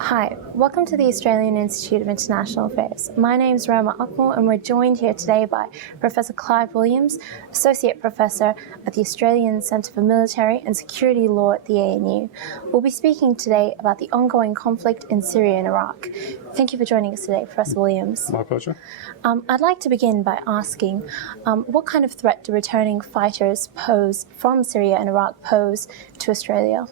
Hi, welcome to the Australian Institute of International Affairs. My name is Rohma Akmal and we're joined here today by Professor Clive Williams, Associate Professor at the Australian Centre for Military and Security Law at the ANU. We'll be speaking today about the ongoing conflict in Syria and Iraq. Thank you for joining us today, Professor Williams. My pleasure. I'd like to begin by asking, what kind of threat do returning fighters from Syria and Iraq pose to Australia?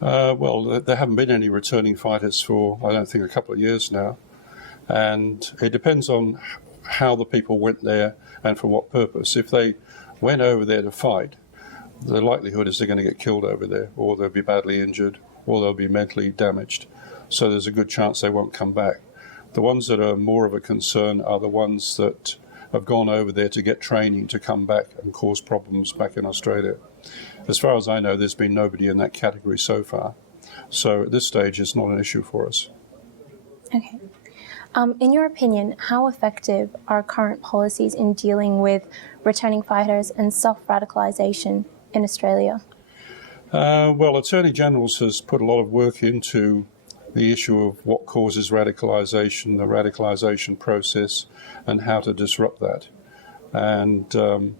Well, there haven't been any returning fighters for, I don't think, a couple of years now. And it depends on how the people went there and for what purpose. If they went over there to fight, the likelihood is they're going to get killed over there, or they'll be badly injured, or they'll be mentally damaged. So there's a good chance they won't come back. The ones that are more of a concern are the ones that have gone over there to get training to come back and cause problems back in Australia. As far as I know, there's been nobody in that category so far. So at this stage, it's not an issue for us. Okay. In your opinion, how effective are current policies in dealing with returning fighters and self-radicalisation in Australia? Well, Attorney General's has put a lot of work into the issue of what causes radicalisation, the radicalisation process, and how to disrupt that. And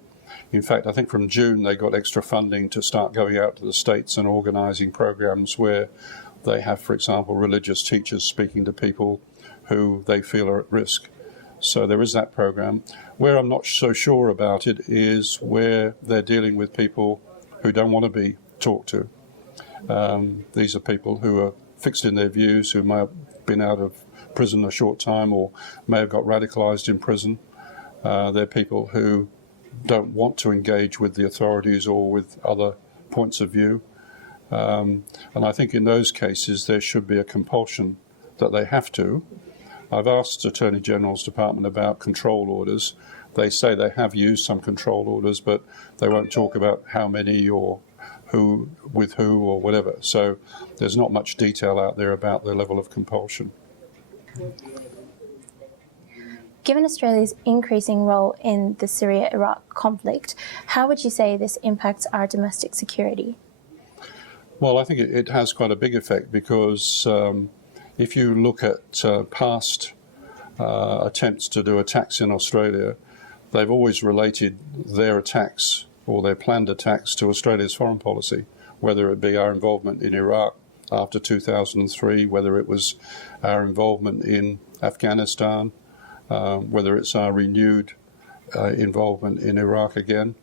in fact, I think from June they got extra funding to start going out to the states and organising programs where they have, for example, religious teachers speaking to people who they feel are at risk. So there is that program. Where I'm not so sure about it is where they're dealing with people who don't want to be talked to. These are people who are fixed in their views, who may have been out of prison a short time or may have got radicalised in prison. They're people who don't want to engage with the authorities or with other points of view. And I think in those cases there should be a compulsion that they have to. I've asked Attorney General's Department about control orders. They say they have used some control orders, but they won't talk about how many or who, with who or whatever. So there's not much detail out there about the level of compulsion. Given Australia's increasing role in the Syria-Iraq conflict, how would you say this impacts our domestic security? Well, I think it has quite a big effect because if you look at past attempts to do attacks in Australia, they've always related their attacks or their planned attacks to Australia's foreign policy, whether it be our involvement in Iraq after 2003, whether it was our involvement in Afghanistan, whether it's our renewed involvement in Iraq again.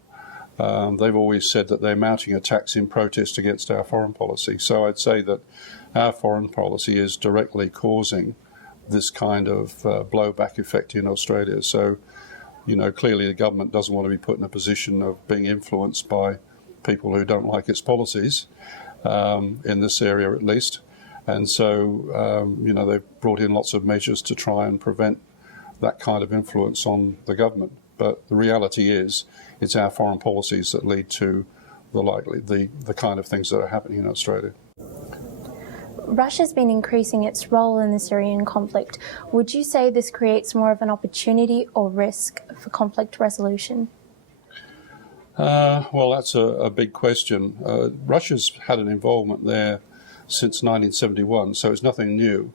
They've always said that they're mounting attacks in protest against our foreign policy. So I'd say that our foreign policy is directly causing this kind of blowback effect in Australia. So, you know, clearly the government doesn't want to be put in a position of being influenced by people who don't like its policies, in this area at least. And so, you know, they've brought in lots of measures to try and prevent that kind of influence on the government. But the reality is, it's our foreign policies that lead to the kind of things that are happening in Australia. Russia's been increasing its role in the Syrian conflict. Would you say this creates more of an opportunity or risk for conflict resolution? Well, that's a big question. Russia's had an involvement there since 1971, so it's nothing new.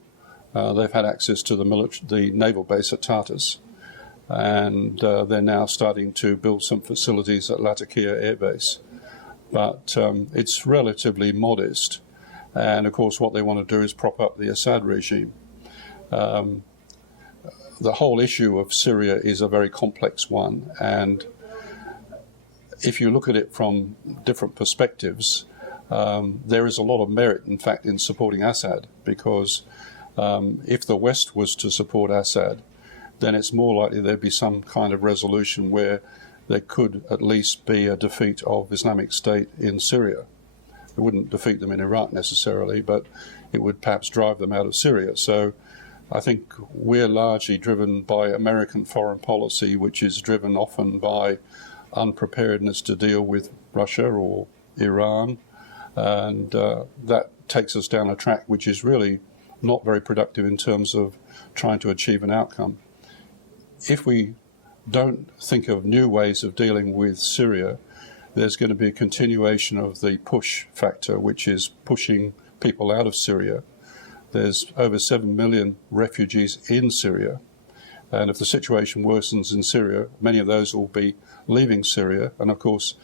They've had access to the naval base at Tartus, and they're now starting to build some facilities at Latakia Air Base. But it's relatively modest, and of course what they want to do is prop up the Assad regime. The whole issue of Syria is a very complex one, and if you look at it from different perspectives, there is a lot of merit, in fact, in supporting Assad, because if the West was to support Assad, then it's more likely there'd be some kind of resolution where there could at least be a defeat of Islamic State in Syria. It wouldn't defeat them in Iraq necessarily, but it would perhaps drive them out of Syria. So I think we're largely driven by American foreign policy, which is driven often by unpreparedness to deal with Russia or Iran, and that takes us down a track which is really not very productive in terms of trying to achieve an outcome. If we don't think of new ways of dealing with Syria, there's going to be a continuation of the push factor, which is pushing people out of Syria. there's over 7 million refugees in Syria. And if the situation worsens in Syria, many of those will be leaving Syria. And of course,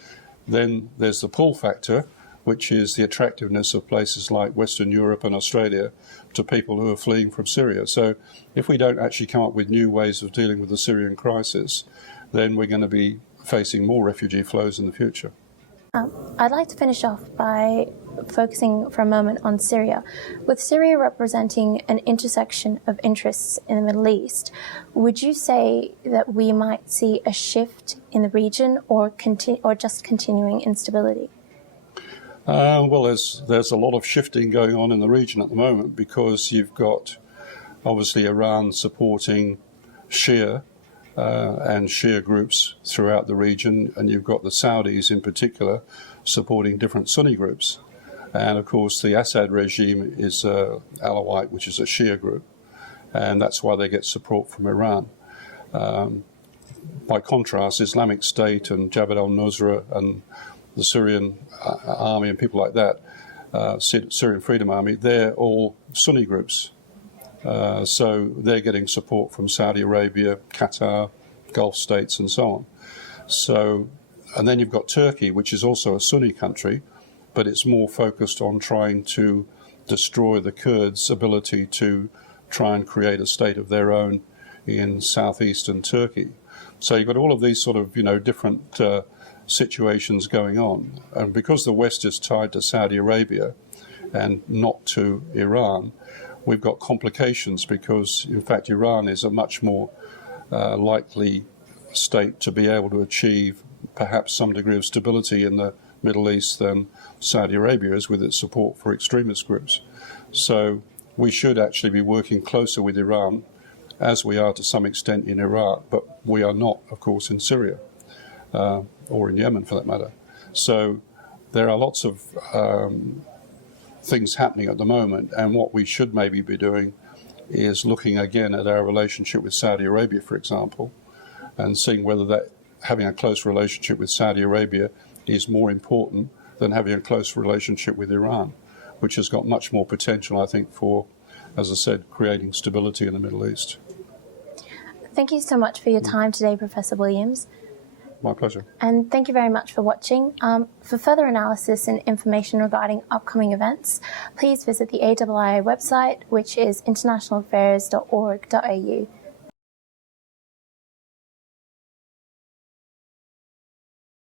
then there's the pull factor, which is the attractiveness of places like Western Europe and Australia to people who are fleeing from Syria. So if we don't actually come up with new ways of dealing with the Syrian crisis, then we're going to be facing more refugee flows in the future. I'd like to finish off by focusing for a moment on Syria. With Syria representing an intersection of interests in the Middle East, would you say that we might see a shift in the region or just continuing instability? Well, there's a lot of shifting going on in the region at the moment, because you've got obviously Iran supporting Shia and Shia groups throughout the region, and you've got the Saudis in particular supporting different Sunni groups. And of course the Assad regime is Alawite, which is a Shia group, and that's why they get support from Iran. By contrast, Islamic State and Jabhat al-Nusra and the Syrian army and people like that, Syrian Freedom Army, they're all Sunni groups. So they're getting support from Saudi Arabia, Qatar, Gulf states and so on. So, and then you've got Turkey, which is also a Sunni country, but it's more focused on trying to destroy the Kurds' ability to try and create a state of their own in southeastern Turkey. So you've got all of these sort of, different situations going on. And because the West is tied to Saudi Arabia and not to Iran, we've got complications, because in fact Iran is a much more likely state to be able to achieve perhaps some degree of stability in the Middle East than Saudi Arabia is, with its support for extremist groups. So we should actually be working closer with Iran, as we are to some extent in Iraq, but we are not, of course, in Syria or in Yemen for that matter. So there are lots of things happening at the moment, and what we should maybe be doing is looking again at our relationship with Saudi Arabia, for example, and seeing whether that having a close relationship with Saudi Arabia is more important than having a close relationship with Iran, which has got much more potential, I think, for, as I said, creating stability in the Middle East. Thank you so much for your time today, Professor Williams. My pleasure. And thank you very much for watching. For further analysis and information regarding upcoming events, please visit the AIIA website, which is internationalaffairs.org.au.